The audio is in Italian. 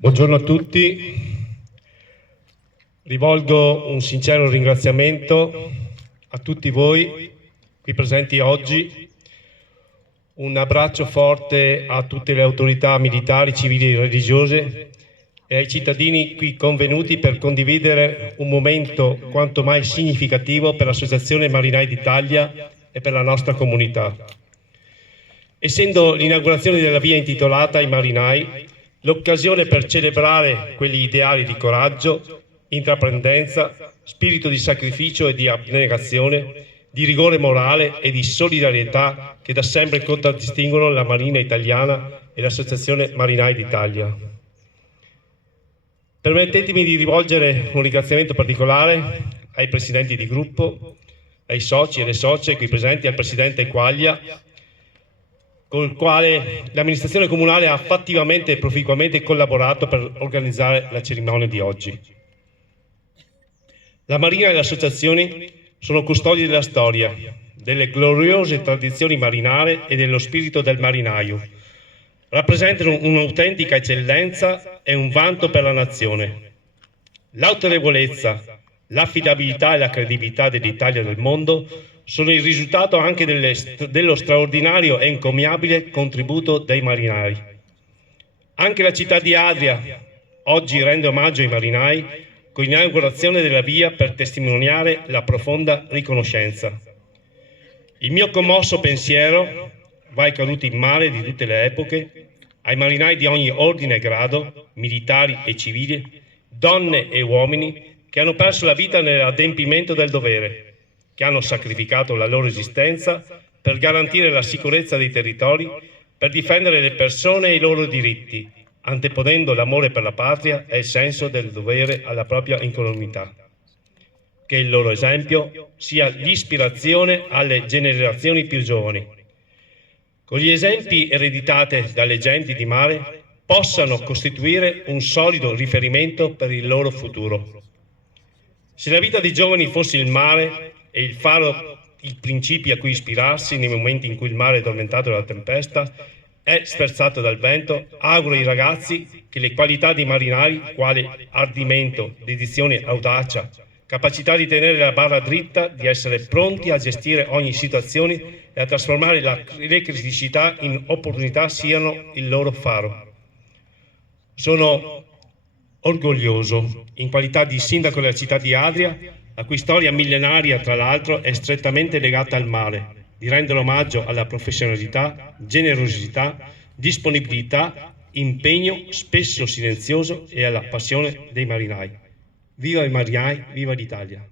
Buongiorno a tutti, rivolgo un sincero ringraziamento a tutti voi qui presenti oggi, un abbraccio forte a tutte le autorità militari, civili e religiose e ai cittadini qui convenuti per condividere un momento quanto mai significativo per l'Associazione Marinai d'Italia e per la nostra comunità. Essendo l'inaugurazione della via intitolata ai marinai, l'occasione per celebrare quegli ideali di coraggio, intraprendenza, spirito di sacrificio e di abnegazione, di rigore morale e di solidarietà che da sempre contraddistinguono la Marina italiana e l'Associazione Marinai d'Italia. Permettetemi di rivolgere un ringraziamento particolare ai presidenti di gruppo, ai soci e alle socie qui presenti, al presidente Quaglia, con il quale l'amministrazione comunale ha fattivamente e proficuamente collaborato per organizzare la cerimonia di oggi. La Marina e le associazioni sono custodi della storia, delle gloriose tradizioni marinare e dello spirito del marinaio. Rappresentano un'autentica eccellenza e un vanto per la nazione. L'autorevolezza, l'affidabilità e la credibilità dell'Italia nel mondo sono il risultato anche dello straordinario e encomiabile contributo dei marinai. Anche la città di Adria oggi rende omaggio ai marinai con l'inaugurazione della via per testimoniare la profonda riconoscenza. Il mio commosso pensiero va ai caduti in mare di tutte le epoche, ai marinai di ogni ordine e grado, militari e civili, donne e uomini che hanno perso la vita nell'adempimento del dovere, che hanno sacrificato la loro esistenza per garantire la sicurezza dei territori, per difendere le persone e i loro diritti, anteponendo l'amore per la patria e il senso del dovere alla propria incolumità. Che il loro esempio sia l'ispirazione alle generazioni più giovani. Con gli esempi ereditati dalle genti di mare possano costituire un solido riferimento per il loro futuro. Se la vita dei giovani fosse il mare e il faro, i principi a cui ispirarsi nei momenti in cui il mare è tormentato dalla tempesta, è sferzato dal vento, auguro ai ragazzi che le qualità dei marinai, quali ardimento, dedizione, audacia, capacità di tenere la barra dritta, di essere pronti a gestire ogni situazione e a trasformare le criticità in opportunità, siano il loro faro. Sono orgoglioso, in qualità di sindaco della città di Adria, la cui storia millenaria, tra l'altro, è strettamente legata al mare, di rendere omaggio alla professionalità, generosità, disponibilità, impegno, spesso silenzioso, e alla passione dei marinai. Viva i marinai, viva l'Italia!